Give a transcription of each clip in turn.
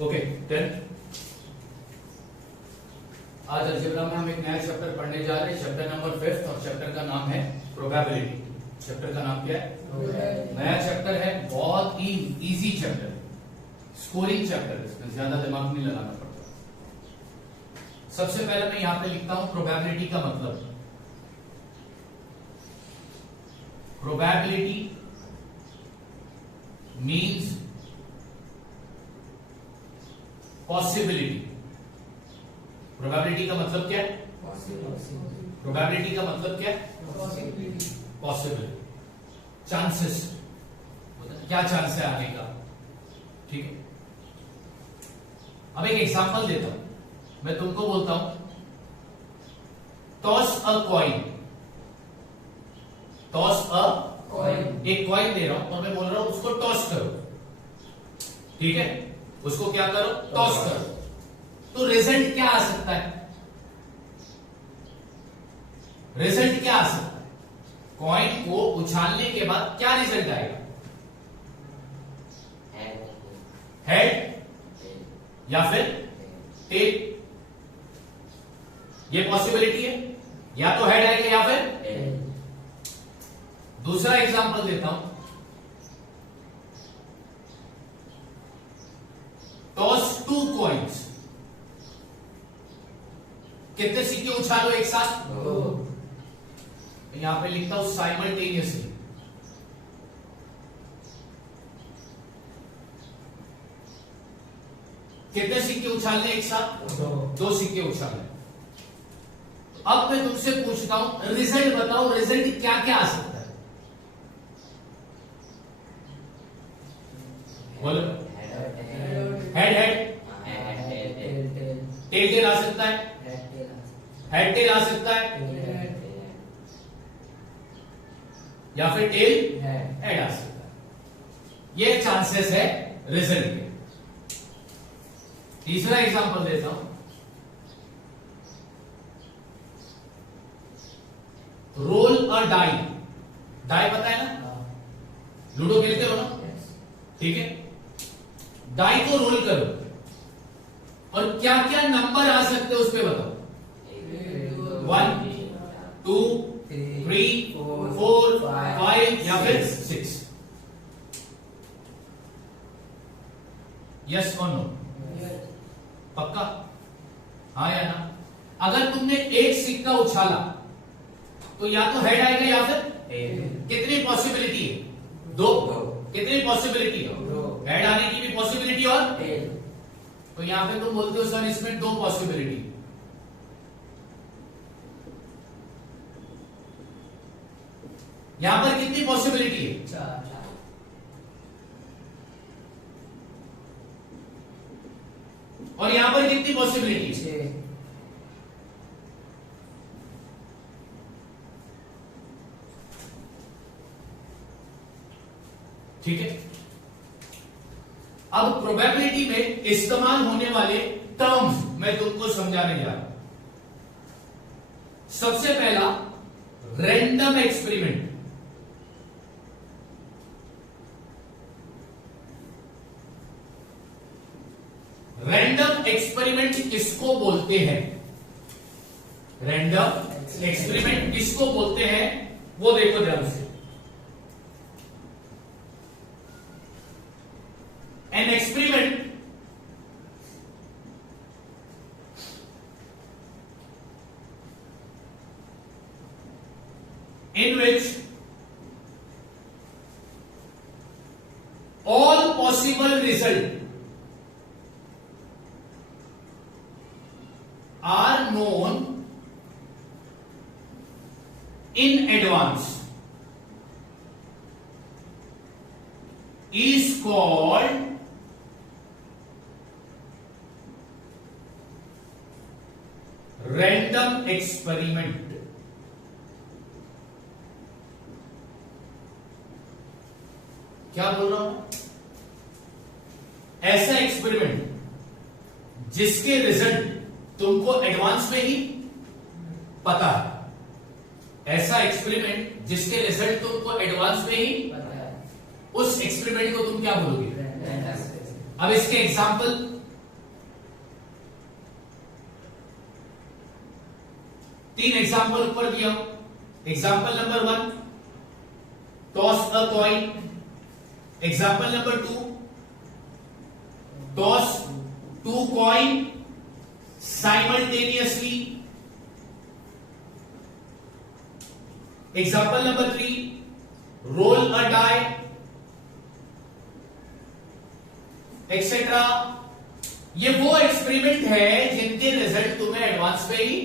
Okay then आज algebra में हम एक नया चैप्टर पढ़ने जा रहे हैं, चैप्टर नंबर 5 और चैप्टर का नाम है प्रोबेबिलिटी। चैप्टर का नाम क्या है? नया चैप्टर है, बहुत ही इजी चैप्टर, स्कोरिंग चैप्टर, इसमें ज्यादा दिमाग नहीं लगाना पड़ता। सबसे पहले मैं यहां पे लिखता हूं प्रोबेबिलिटी का मतलब। Probability means possibility. प्रोबेबिलिटी का मतलब क्या है? प्रोबेबिलिटी का मतलब क्या है? पॉसिबल, चांसेस, क्या चांस है आने का। ठीक है, अब एक एग्जांपल देता हूं। मैं तुमको बोलता हूं toss a coin, toss a coin, एक कॉइन दे रहा हूं और मैं बोल रहा हूं उसको टॉस करो। ठीक है, उसको क्या करो? टॉस करो। तो रिजल्ट क्या आ सकता है? रिजल्ट क्या आ सकता है? कॉइन को उछालने के बाद क्या रिजल्ट आएगा? हेड या फिर टेल। ये पॉसिबिलिटी है, या तो हेड आएगा या फिर। दूसरा एग्जांपल देता हूं, टॉस 2 कॉइन्स। कितने सिक्के उछालो एक साथ? यहां पे लिखता हूं साइमल्टेनियसली। कितने सिक्के उछालने एक साथ? 2 सिक्के उछालने। अब मैं तुमसे पूछता हूं रिजल्ट बताओ, रिजल्ट क्या क्या आ सकता है? बोलो। हेड हेड, टेल टेल आ सकता है, हेड टेल आ सकता है, या फिर टेल हेड आ सकता है। ये चांसेस है रिजल्ट के। तीसरा एग्जांपल देता हूं, रोल अ डाई। डाई पता है ना, लूडो खेलते हो ना? ठीक है, डाई को रोल करो और क्या क्या नंबर आ सकते हैं उस पर बताओ। 1 2 3 4 5 या फिर 6। यस और नो? पक्का? हाँ या ना? अगर तुमने एक सिक्का उछाला तो या तो हेड आएगा या फिर। कितनी पॉसिबिलिटी है? 2। कितनी पॉसिबिलिटी है? हेड आने की भी पॉसिबिलिटी और। तो यहां पे तुम बोलते हो सर इसमें 2 पॉसिबिलिटी। यहां पर कितनी पॉसिबिलिटी है? 4। और यहां पर कितनी पॉसिबिलिटी? 6। ठीक है, अब प्रोबेबिलिटी में इस्तेमाल होने वाले टर्म्स मैं तुमको समझाने जा रहा हूं। सबसे पहला रैंडम एक्सपेरिमेंट। रैंडम एक्सपेरिमेंट किसको बोलते हैं? रैंडम एक्सपेरिमेंट किसको बोलते हैं वो देखो ध्यान से। An experiment in which all possible results are known in advance is called random experiment. क्या बोल रहा हूं? ऐसा एक्सपेरिमेंट जिसके रिजल्ट तुमको एडवांस में ही पता है। ऐसा एक्सपेरिमेंट जिसके रिजल्ट तुमको एडवांस में ही पता है, उस एक्सपेरिमेंट को तुम क्या बोलोगे? अब इसके एग्जाम्पल तीन एग्जाम्पल ऊपर दिया। Example number 1, toss a coin. Example number 2, toss 2 coin simultaneously. Example number 3, roll a die, etcetera. ये वो एक्सपेरिमेंट है जिनके रिजल्ट तुम्हें एडवांस में ही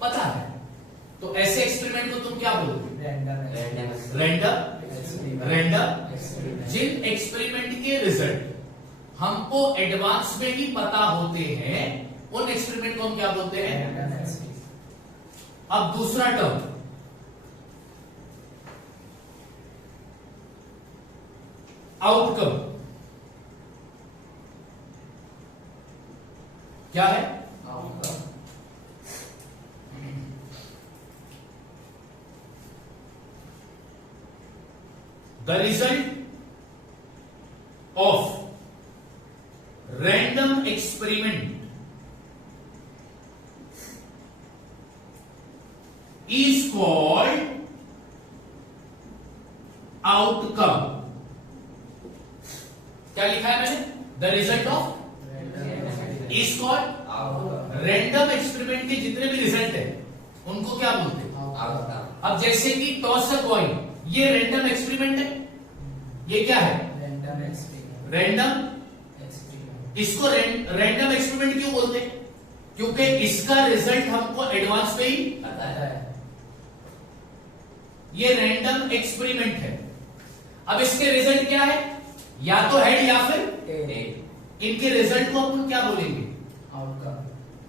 पता है। तो ऐसे एक्सपेरिमेंट को तुम क्या बोलोगे? रैंडम। जिन एक्सपेरिमेंट के रिजल्ट हमको एडवांस में ही पता होते हैं उन एक्सपेरिमेंट को हम क्या बोलते हैं? अब दूसरा टर्म, आउटकम, क्या है? The result of random experiment is called outcome। क्या लिखा है मैंने? The result of is called random experiment के जितने भी रिजल्ट है उनको क्या बोलते हैं? अब जैसे कि टॉस अ कॉइन, ये रैंडम एक्सपेरिमेंट है। ये क्या है? रैंडम। इसको रैंडम एक्सपेरिमेंट क्यों बोलते हैं? क्योंकि इसका रिजल्ट हमको एडवांस में ही पता है। ये रैंडम एक्सपेरिमेंट है। अब इसके रिजल्ट क्या है? या तो हेड या फिर टेल। इनके रिजल्ट को अपन क्या बोलेंगे? आउटकम।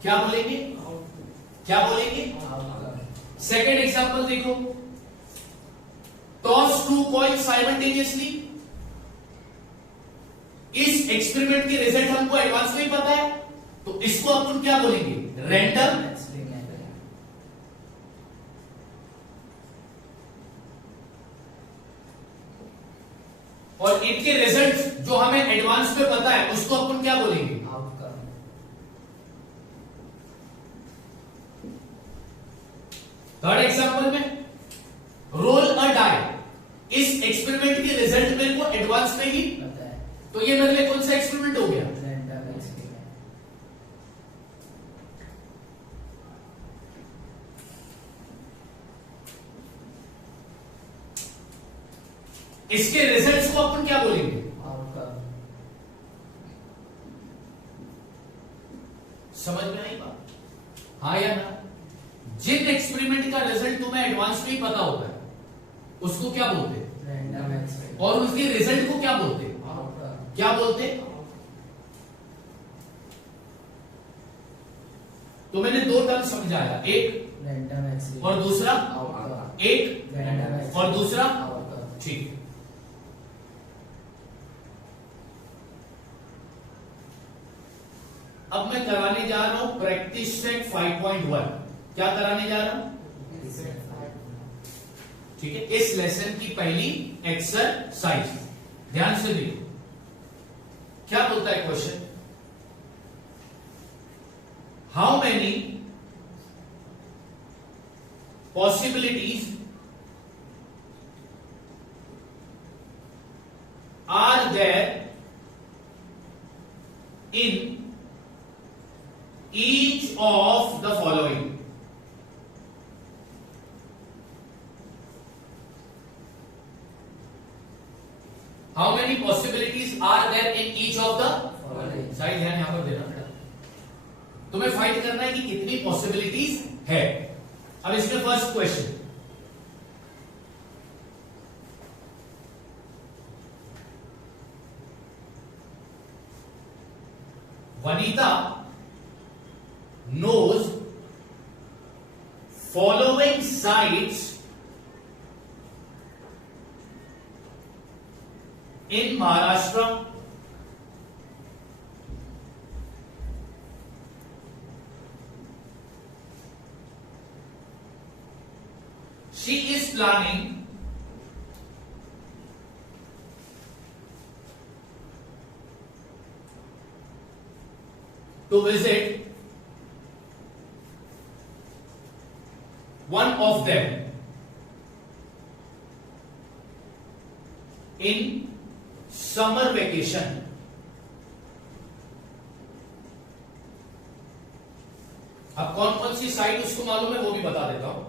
क्या बोलेंगे? क्या बोलेंगे? सेकेंड एग्जांपल देखो, टॉस 2 कॉइन साइमल्टेनियसली। इस एक्सपेरिमेंट के रिजल्ट हमको एडवांस में ही पता है, तो इसको अपन क्या बोलेंगे? रैंडम। और इनके रिजल्ट जो हमें एडवांस में पता है उसको अपन क्या बोलेंगे? आउटकम। थर्ड एग्जांपल में, रोल अ डाई। इस एक्सपेरिमेंट के रिजल्ट मेरे को एडवांस में ही पता है, तो ये मेरे लिए कौन सा एक्सपेरिमेंट हो गया? इसके रिजल्ट्स को अपन क्या बोलेंगे? आउटकम। समझ में आई बात? हाँ या ना? जिन एक्सपेरिमेंट का रिजल्ट तुम्हें एडवांस में ही पता होता है उसको क्या बोलते हैं? Random experiment. और उसके रिजल्ट को क्या बोलते हैं? आउटकम। क्या बोलते हैं? तो मैंने 2 टर्म समझाया, एक रैंडम एक्सपेरिमेंट और दूसरा आउटकम। एक रैंडम और दूसरा आउटकम। ठीक है। अब मैं कराने जा रहा हूं प्रैक्टिस सेट 5.1। क्या कराने जा रहा हूं? ठीक है, इस लेसन की पहली एक्सरसाइज ध्यान से देखो। क्या बोलता है question? How many possibilities are there in each of the following? How many possibilities are there in each of the following? Side ध्यान यहां पर देना। तुम्हें फाइंड करना है कि कितनी पॉसिबिलिटीज है। अब इसमें first question, Vanita knows following sites in Maharashtra. She is planning to visit of them in summer vacation. अब कौन कौन सी साइट उसको मालूम है वो भी बता देता हूं।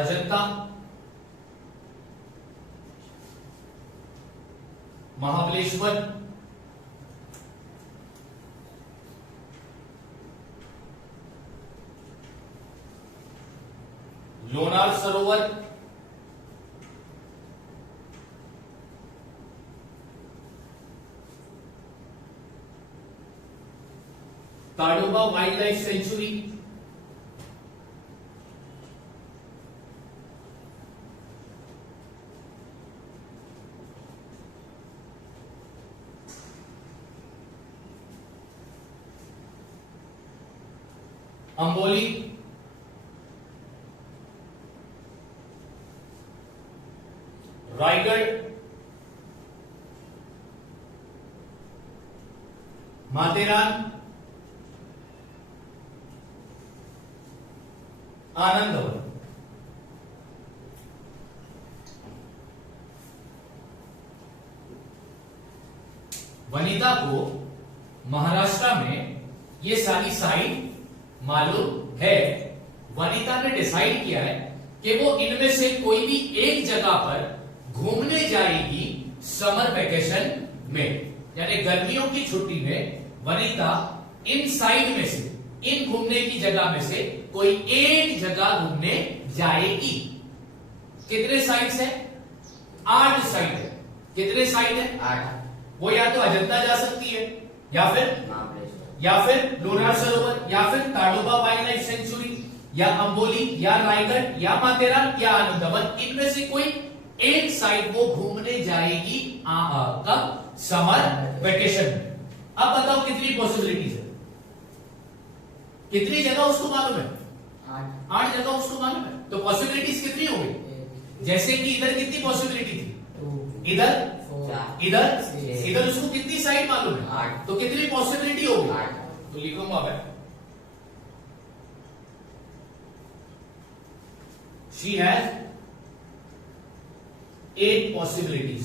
Ajanta, Mahabaleshwar, Lonar Sarovar, Tadoba wildlife sanctuary, Amboli, Raigad, Matheran, Anandwan. Vanita को महाराष्ट्र में ये सारी साइट मालूम है। वनिता ने डिसाइड किया है कि वो इनमें से कोई भी एक जगह पर घूमने जाएगी समर वेकेशन में, यानी गर्मियों की छुट्टी में वनिता इन साइड में से, इन घूमने की जगह में से कोई एक जगह घूमने जाएगी। कितने साइट्स है? 8 साइट है। कितने साइट है? 8। वो या तो अजंता जा सकती है, या फिर लोनार सरोवर, या फिर ताडोबा वाइल्ड लाइफ सेंचुरी, या अंबोली, या रायगढ़, या माथेरान, या आनंदवन। इनमें से कोई एक साइट वो घूमने जाएगी कब? समर वेकेशन में। अब बताओ कितनी पॉसिबिलिटीज है? कितनी जगह उसको मालूम है? 8 जगह उसको मालूम है। तो पॉसिबिलिटीज कितनी हो गई? जैसे कि इधर कितनी पॉसिबिलिटी थी? इधर, इधर उसको कितनी साइड मालूम है? 8। तो कितनी पॉसिबिलिटी होगी? 8। तो लिखूंगा मैं, शी हैज 8 पॉसिबिलिटीज।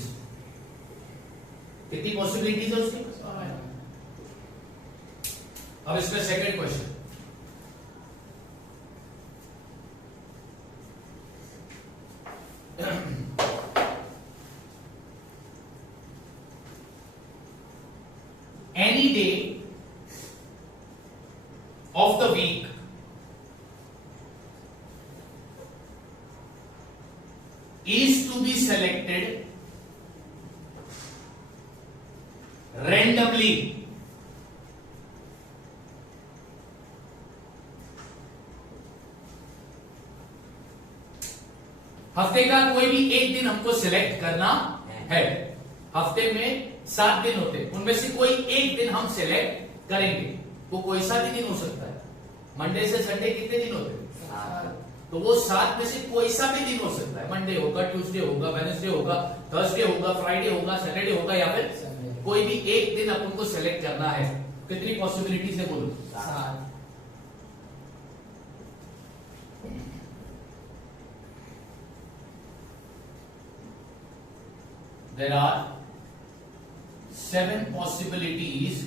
कितनी पॉसिबिलिटीज है उसकी? अब इसमें second question, any day of the week is to be selected randomly हफ्ते का कोई भी एक दिन हमको सिलेक्ट करना है। हफ्ते में 7 दिन होते हैं, उनमें से कोई एक दिन हम सिलेक्ट करेंगे। वो कोई सा भी दिन हो सकता है। मंडे से संडे कितने दिन होते हैं? तो वो 7 में से कोई सा भी दिन हो सकता है। मंडे होगा, ट्यूसडे होगा, वेडनेसडे होगा, थर्सडे होगा, फ्राइडे होगा, सैटरडे होगा, या फिर कोई भी एक दिन अपन को सिलेक्ट करना है। कितनी पॉसिबिलिटीज है बोलो? 7। There are 7 possibilities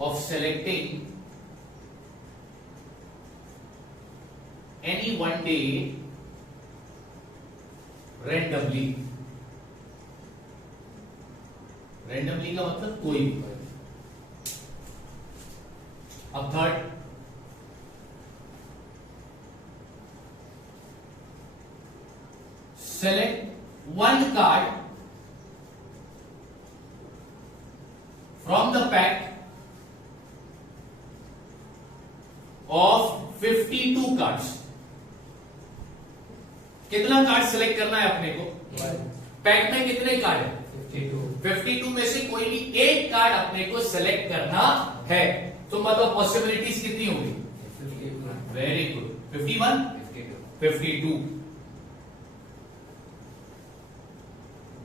of selecting any one day randomly। randomly का मतलब कोई भी। अब third, select one card from the pack of 52 cards। कितना कार्ड सिलेक्ट करना है अपने को? पैक में कितने कार्ड है? 52 में से कोई भी एक कार्ड अपने को सिलेक्ट करना है। तो मतलब पॉसिबिलिटीज कितनी होगी? Very good. 51, 52।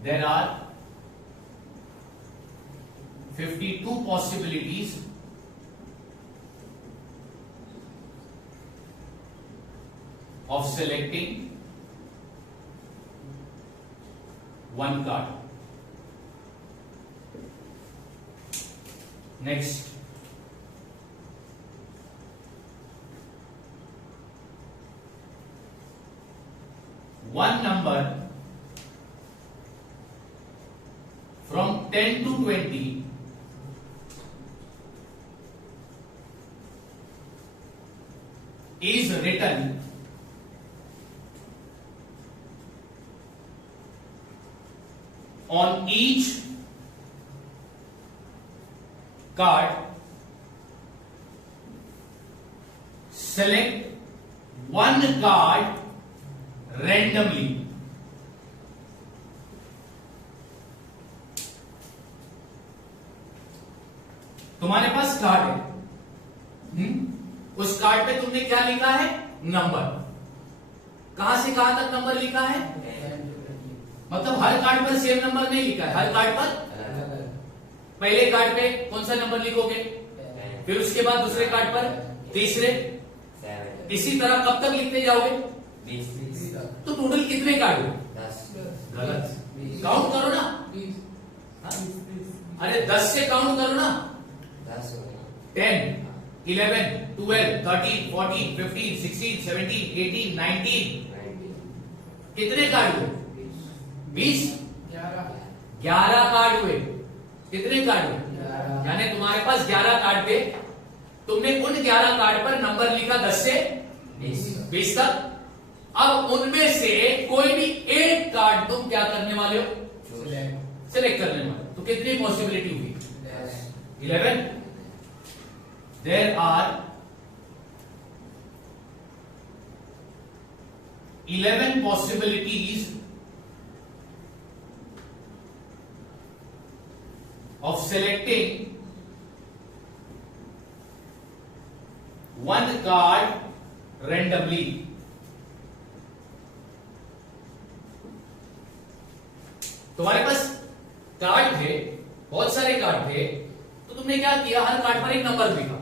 There are 52 possibilities of selecting one card. Next, one number from 10 to 20 is written on each card. Select one card randomly. तुम्हारे पास कार्ड है, उस कार्ड पे तुमने क्या लिखा है? नंबर। कहां से कहां तक नंबर लिखा है? मतलब हर कार्ड पर सेम नंबर नहीं लिखा है, हर कार्ड पर पहले कार्ड पे कौन सा नंबर लिखोगे, फिर उसके बाद दूसरे कार्ड पर, तीसरे, इसी तरह कब तक लिखते जाओगे? 20 तो टोटल कितने कार्ड हुए? 10 गलत, काउंट करो ना। अरे 10 से काउंट करो ना। 10 10, 11, 12, 13, 14, 15, 16, 17, 18, 19, कितने कार्ड हुए? 20, 11 कार्ड हुए। कितने कार्ड हुए? यानी तुम्हारे पास 11 कार्ड थे, तुमने उन 11 कार्ड पर नंबर लिखा 10 से 20 तक। अब उनमें से कोई भी एक कार्ड तुम क्या करने वाले हो? सिलेक्ट करने वाले। तो कितनी पॉसिबिलिटी हुई? 11। There are 11 possibilities of selecting one card randomly. तुम्हारे पास कार्ड थे, बहुत सारे कार्ड थे, तो तुमने क्या किया? हर कार्ड पर एक नंबर लिखा।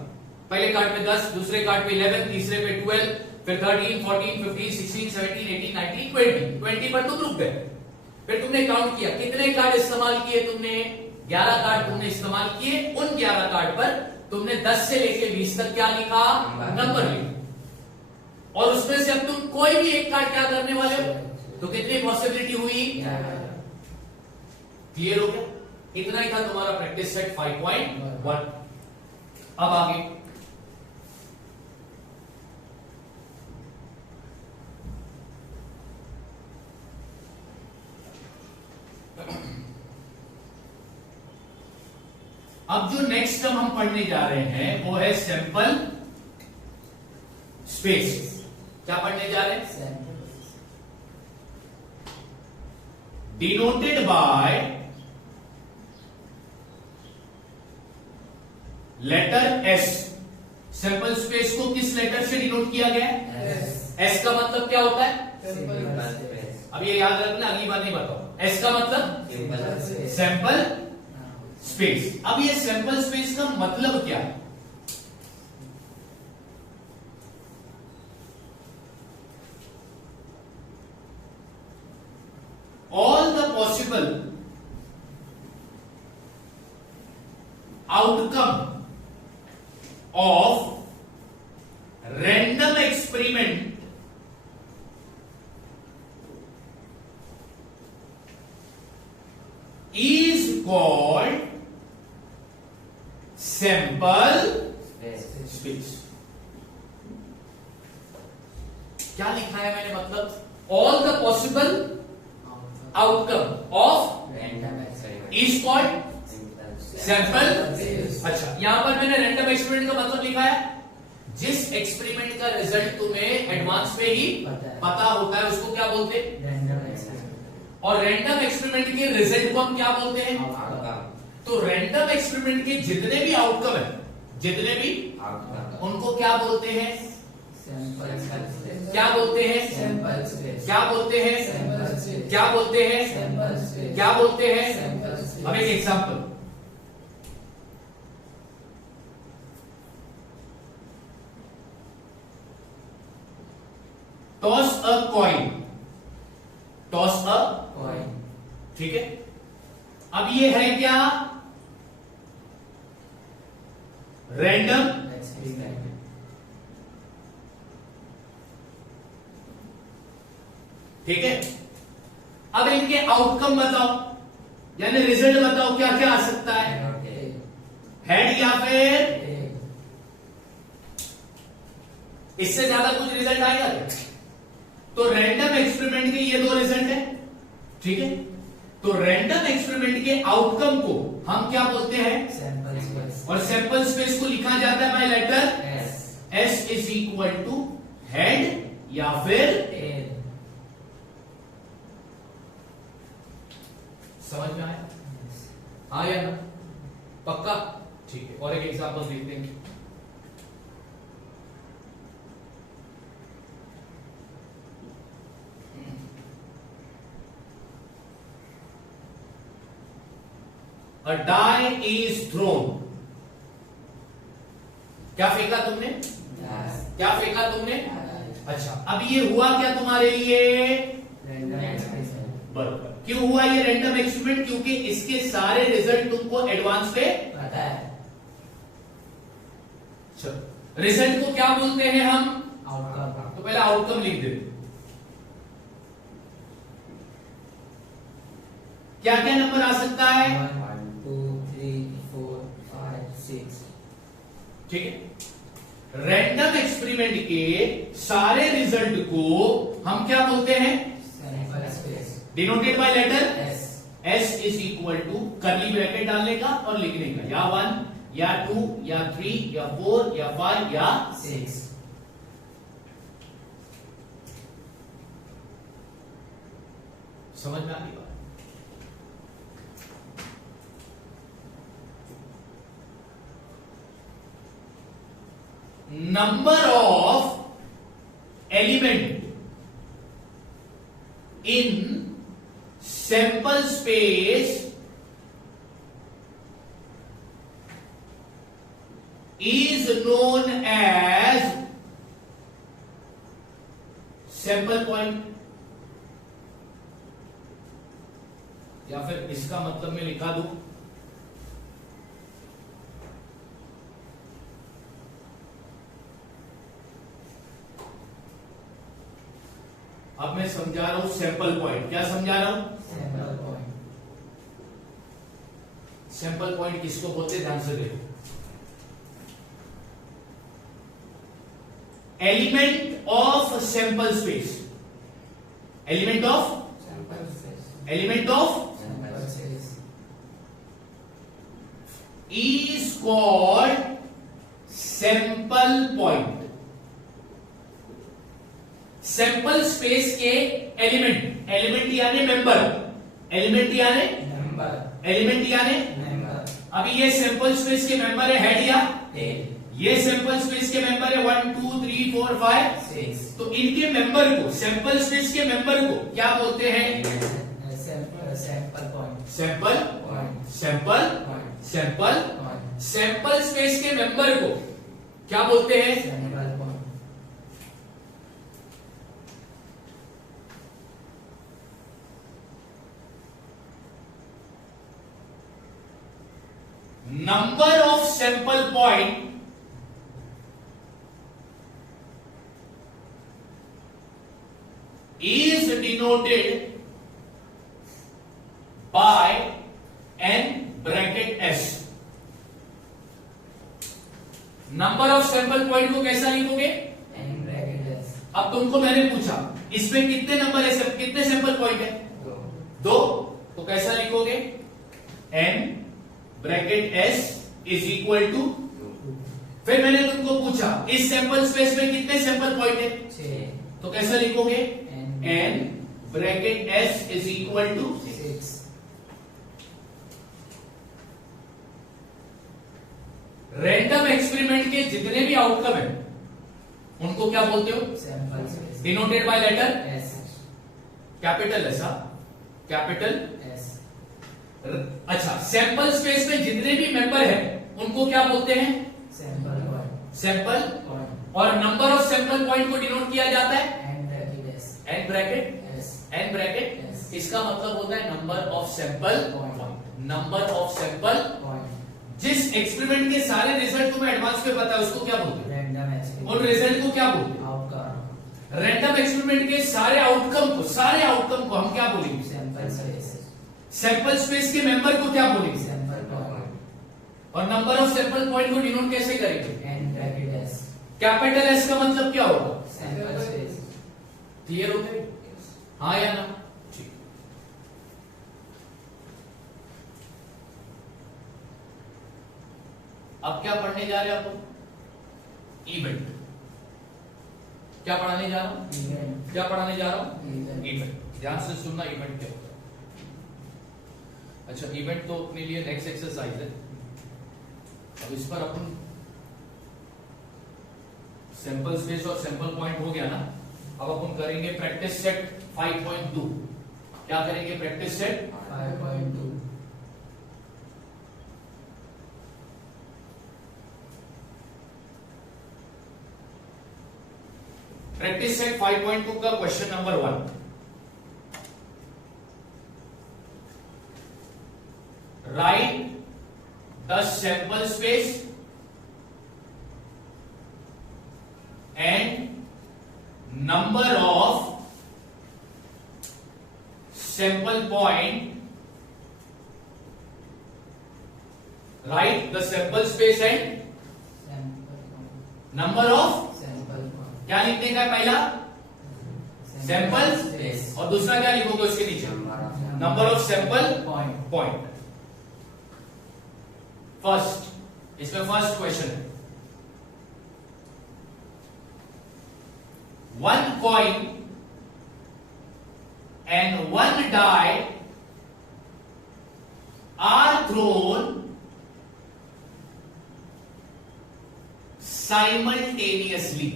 पहले कार्ड पे 10, दूसरे कार्ड पे 11, तीसरे पे 12, फिर 13, 14, 15, 16, 17, 18, 19, 20 पर तुम रुक गए। फिर तुमने काउंट किया कितने कार्ड इस्तेमाल किए तुमने? 11 कार्ड तुमने इस्तेमाल किए। उन 11 कार्ड पर तुमने 10 से लेके 20 तक क्या लिखा? नंबर लिखा। और उसमें से अब तुम कोई भी एक कार्ड क्या करने वाले हो? तो कितनी पॉसिबिलिटी हुई? क्लियर हो गया? इतना ही था तुम्हारा प्रैक्टिस सेट 5.1। अब आगे अब जो नेक्स्ट टर्म हम पढ़ने जा रहे हैं वो है सैंपल स्पेस। क्या पढ़ने जा रहे हैं? Denoted by letter S. Sample space को किस लेटर से डिनोट किया गया है? एस का मतलब क्या होता है? अब ये याद रखना, अगली बार नहीं बताओ। एस का मतलब सैंपल स्पेस। अब ये सैंपल स्पेस का मतलब क्या है? All the possible outcome of random experiment is called sample space. क्या लिखा है मैंने? मतलब all the possible outcome of is called sample. अच्छा, यहां पर मैंने रैंडम एक्सपेरिमेंट का मतलब लिखा है जिस एक्सपेरिमेंट का रिजल्ट तुम्हें एडवांस में ही पता होता है उसको क्या बोलते हैं? और रैंडम एक्सपेरिमेंट के रिजल्ट को हम क्या बोलते हैं? तो रैंडम एक्सपेरिमेंट के जितने भी आउटकम है, जितने भी उनको क्या बोलते हैं? क्या बोलते हैं? क्या बोलते हैं? क्या बोलते हैं? क्या बोलते हैं? अब एक example, toss a coin, toss a, Coin. ठीक है। अब ये है क्या, रैंडम, Experiment. ठीक है। अब इनके आउटकम बताओ, यानी रिजल्ट बताओ, क्या क्या आ सकता है, Egg. हेड या फिर Egg. इससे ज्यादा कुछ रिजल्ट आएगा क्या? तो रैंडम एक्सपेरिमेंट के ये दो रिजल्ट है, ठीक है। तो रैंडम एक्सपेरिमेंट के आउटकम को हम क्या बोलते हैं, Sample space. और सैंपल स्पेस को लिखा जाता है by letter S. S is equal to head या फिर, Tail. समझ में आया, Yes. आया ना, पक्का, ठीक है। और एक एग्जांपल देखते हैं। A die is thrown, क्या फेंका तुमने, Yes. क्या फेंका तुमने, Yes. अच्छा। अब ये हुआ क्या तुम्हारे लिए, Random experiment. बराबर। क्यों हुआ ये रैंडम एक्सपेरिमेंट, क्योंकि इसके सारे रिजल्ट तुमको एडवांस पे, पता है. रिजल्ट को क्या बोलते हैं हम, Outcome. तो पहले आउटकम लिख देते, क्या क्या नंबर आ सकता है, 1, 2, 3, 4, 5, 6. ठीक है। रैंडम एक्सपेरिमेंट के सारे रिजल्ट को हम क्या बोलते हैं, Sample space. Denoted by letter S. S is equal to curly bracket डालने का और लिखने का, या 1 या 2 या 3 या 4 या 5 या 6. समझ में आ गई बात। Number of element in sample space is known as sample point, या फिर इसका मतलब मैं लिखा दूं, अब मैं समझा रहा हूं सैंपल पॉइंट, क्या समझा रहा हूं, Sample point. सैंपल पॉइंट किसको बोलते हैं, ध्यान से देखो। Element of sample space, element of, Sample space. Element of Sample space. is called sample point। Sample space के एलिमेंट, एलिमेंट यानी मेंबर, एलिमेंट यानी, Number. एलिमेंट यानी, Number. अभी ये सैंपल स्पेस के मेंबर है हेड या, Tail. ये सैंपल स्पेस के मेंबर है 1 2 3 4 5, 6. तो इनके मेंबर को, सैंपल स्पेस के मेंबर को क्या बोलते हैं, Sample point. Sample, Point. Sample, Point. Sample, Point. Sample space के मेंबर को क्या बोलते हैं, Sample point. number of sample point is denoted by n bracket s। Number of sample point को कैसा लिखोगे, N bracket S. अब तुमको मैंने पूछा इसमें कितने नंबर है, कितने सैंपल पॉइंट है, 2, तो कैसा लिखोगे, n bracket s is equal to, फिर मैंने तुमको पूछा इस सैंपल स्पेस में कितने सैंपल पॉइंट है, 6. तो कैसा लिखोगे, N. n bracket s is equal to, 6. Random experiment के जितने भी आउटकम है उनको क्या बोलते हो, Sample space. Denoted by letter S. Capital ऐसा, कैपिटल, S. अच्छा। सैंपल स्पेस में जितने भी मेंबर है उनको क्या बोलते हैं, Sample point. Sample, Point. और नंबर ऑफ सैंपल पॉइंट को डिनोट किया जाता है N bracket N bracket S N bracket, Yes. इसका मतलब होता है number of sample Point. Number of sample. point जिस एक्सपेरिमेंट के सारे रिजल्ट तुम्हें एडवांस में पता है उसको क्या बोलते हैं? random experiment और रिजल्ट को क्या बोलते हैं? outcome रैंडम एक्सपेरिमेंट के सारे आउटकम को हम क्या बोलेंगे? sample space सैंपल स्पेस के मेंबर को क्या बोलेंगे? sample point और नंबर ऑफ सैंपल पॉइंट को डिनोट कैसे करेंगे? n bracket S capital S का मतलब क्या होगा? sample space क्लियर हो गई? हाँ या ना? ठीक। अब क्या पढ़ने जा रहे हैं आप? इवेंट। क्या पढ़ाने जा रहा हूं? event क्या पढ़ाने जा रहा हूं? event event. ध्यान से सुनना, इवेंट क्या होता है। अच्छा, इवेंट तो अपने लिए नेक्स्ट एक्सरसाइज है। अब इस पर अपन सैंपल स्पेस और सैंपल पॉइंट हो गया ना। अब अपन करेंगे प्रैक्टिस सेट 5.2। क्या करेंगे? प्रैक्टिस सेट 5.2 प्रैक्टिस सेट 5.2 का question number 1। Right the sample space and number of sample point. Right the sample space and sample point number of. sample point क्या लिखने का है? पहला सैंपल space और दूसरा क्या लिखोगे उसके नीचे? Number of sample point. First, इसमें फर्स्ट क्वेश्चन है, one coin and one die are thrown simultaneously.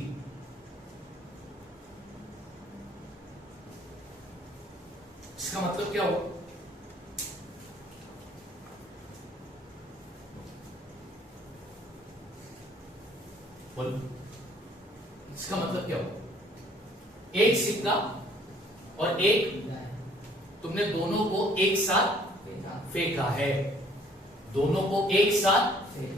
इसका मतलब क्या हुआ? बोलो, इसका मतलब क्या हुआ? एक सिक्का और एक, तुमने दोनों को एक साथ फेंका है। दोनों को एक साथ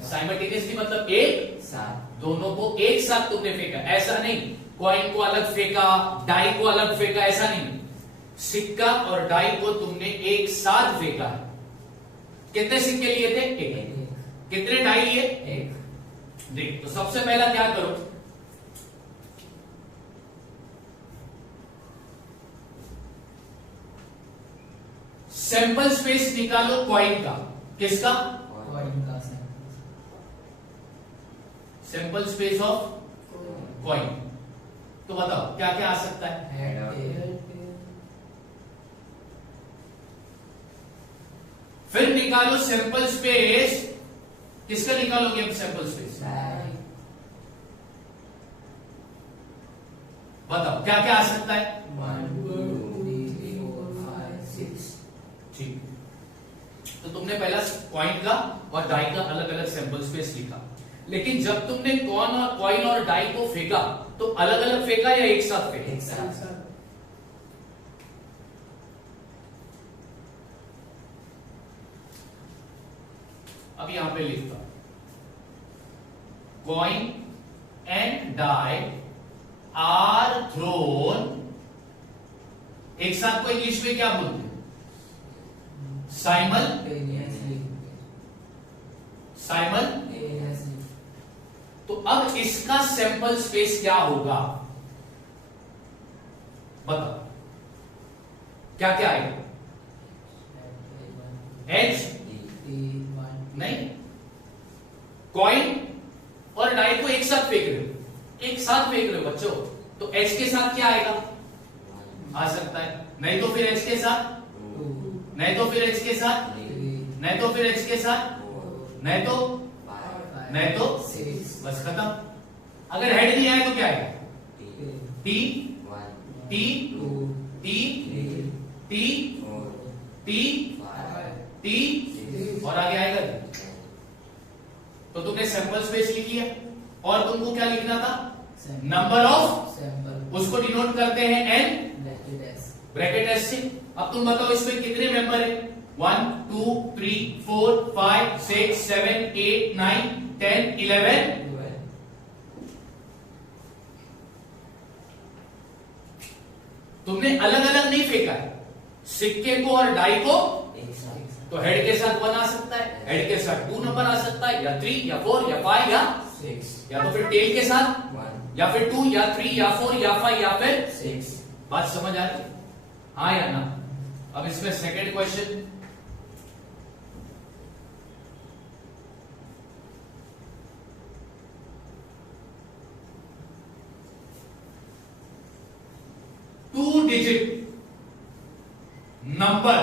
साइमल्टेनियसली मतलब एक साथ दोनों को एक साथ तुमने फेंका। ऐसा नहीं कॉइन को अलग फेंका, डाई को अलग फेंका, ऐसा नहीं। सिक्का और डाई को तुमने एक साथ फेंका है। कितने सिक्के लिए थे? एक। कितने डाई लिए? एक देख, तो सबसे पहला क्या करो, सैंपल स्पेस निकालो कॉइन का। किसका? coin का sample sample space of coin. तो बताओ क्या क्या आ सकता है? head tail फिर निकालो सैंपल स्पेस। किसका निकालोगे अब सैंपल स्पेस? die बताओ क्या क्या आ सकता है? 1 2 3 4 5 6 ठीक, तो तुमने पहला कॉइन का और डाई का अलग अलग सैंपल स्पेस लिखा। लेकिन जब तुमने कॉइन और डाई को फेंका तो अलग अलग फेंका या एक साथ फेंका? एक साथ अब यहां पे लिखता, coin and die are thrown. एक साथ को इंग्लिश में क्या बोलते हैं? simultaneously तो अब इसका सैंपल स्पेस क्या होगा? बताओ क्या क्या आएगा? एच नहीं, कॉइन और डाई को एक साथ फेंक रहे हो, एक साथ फेंक रहे हो बच्चों, तो एच के साथ क्या आएगा? आ सकता है, नहीं तो फिर एच के साथ, 2 नहीं तो फिर एच के साथ, 3 नहीं तो फिर एच के साथ, नहीं तो 5 नहीं तो 6 बस खत्म। अगर हेड नहीं आया तो क्या आएगा? T T 2 T 3 T 4 T 5 T 6 और आगे आएगा। तो तुमने सैंपल स्पेस लिख लिया और तुमको क्या लिखना था? नंबर ऑफ, sample उसको डिनोट करते हैं एन। ब्रैकेट एस से। अब तुम बताओ इसमें कितने मेंबर है? 1 2 3 4 5 6 7 8 9 10 11। तुमने अलग अलग नहीं फेंका है, सिक्के को और डाई को तो हेड के साथ 1 आ सकता है, हेड के साथ 2 नंबर आ सकता है, या 3 या 4 या 5 या 6, या तो फिर टेल के साथ 1 या फिर 2 या 3 या 4 या 5 या फिर 6। बात समझ आ रही? हाँ या ना? अब इसमें second question, two digit number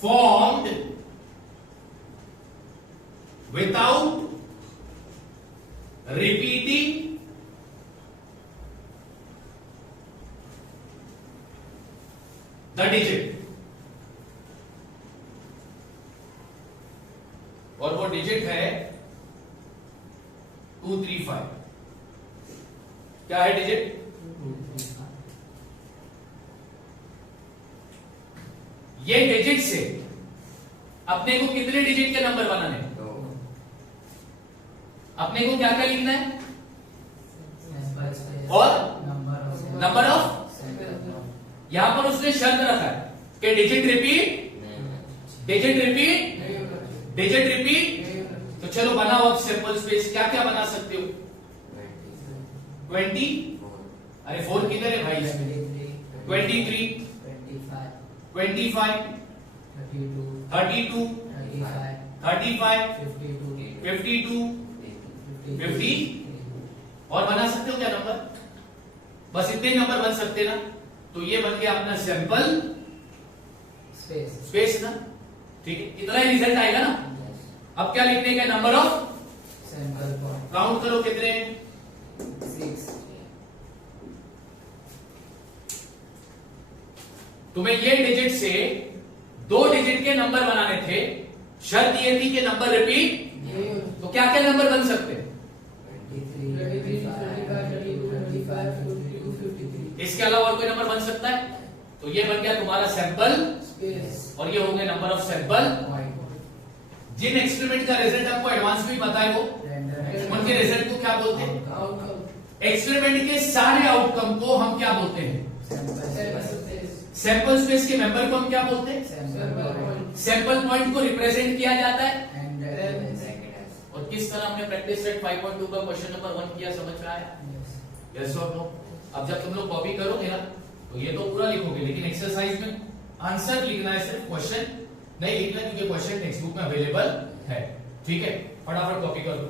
formed without repeating the digit, और वो डिजिट है 235। क्या है डिजिट? ये डिजिट से अपने को कितने डिजिट के नंबर बनाने हैं? अपने को क्या क्या लिखना है? और नंबर ऑफ। यहां पर उसने शर्त रखा है कि डिजिट रिपीट। तो चलो बनाओ अब सैंपल स्पेस। क्या क्या बना सकते हो? 20, अरे 4 किधर है भाई? 23, 25, 32, 35, 52, 50। और बना सकते हो क्या नंबर? बस इतने नंबर बन सकते ना। तो ये बन गया अपना सैंपल स्पेस ना। ठीक है, इतना ही रिजल्ट आएगा ना। अब क्या लिखने का? Number of sample point. Count करो कितने? 6। तुम्हें ये डिजिट से 2 डिजिट के नंबर बनाने थे, शर्त ये थी कि नंबर रिपीट। तो क्या क्या नंबर बन सकते हैं? 23, इसके अलावा और कोई नंबर बन सकता है? तो ये बन गया तुम्हारा सैंपल और ये हो गया नंबर ऑफ सैंपल। जिन एक्सपेरिमेंट का रिजल्ट आपको एडवांस में पता है वो उनके रिजल्ट को क्या बोलते हैं? एक्सपेरिमेंट के सारे आउटकम को हम क्या बोलते हैं? सैंपल स्पेस के मेंबर को हम क्या बोलते हैं? सैंपल पॉइंट को रिप्रेजेंट किया जाता है। और किस तरह हमने प्रैक्टिस सेट 5.2 का क्वेश्चन नंबर 1 किया, समझ में आया? यस और नो? अब जब तुम लोग कॉपी करोगे ना तो ये तो पूरा लिखोगे, लेकिन एक्सरसाइज में आंसर लिखना है, सिर्फ क्वेश्चन नहीं लिखना, क्योंकि क्वेश्चन टेक्स्ट बुक में अवेलेबल है। ठीक है, फटाफट कॉपी कर दो।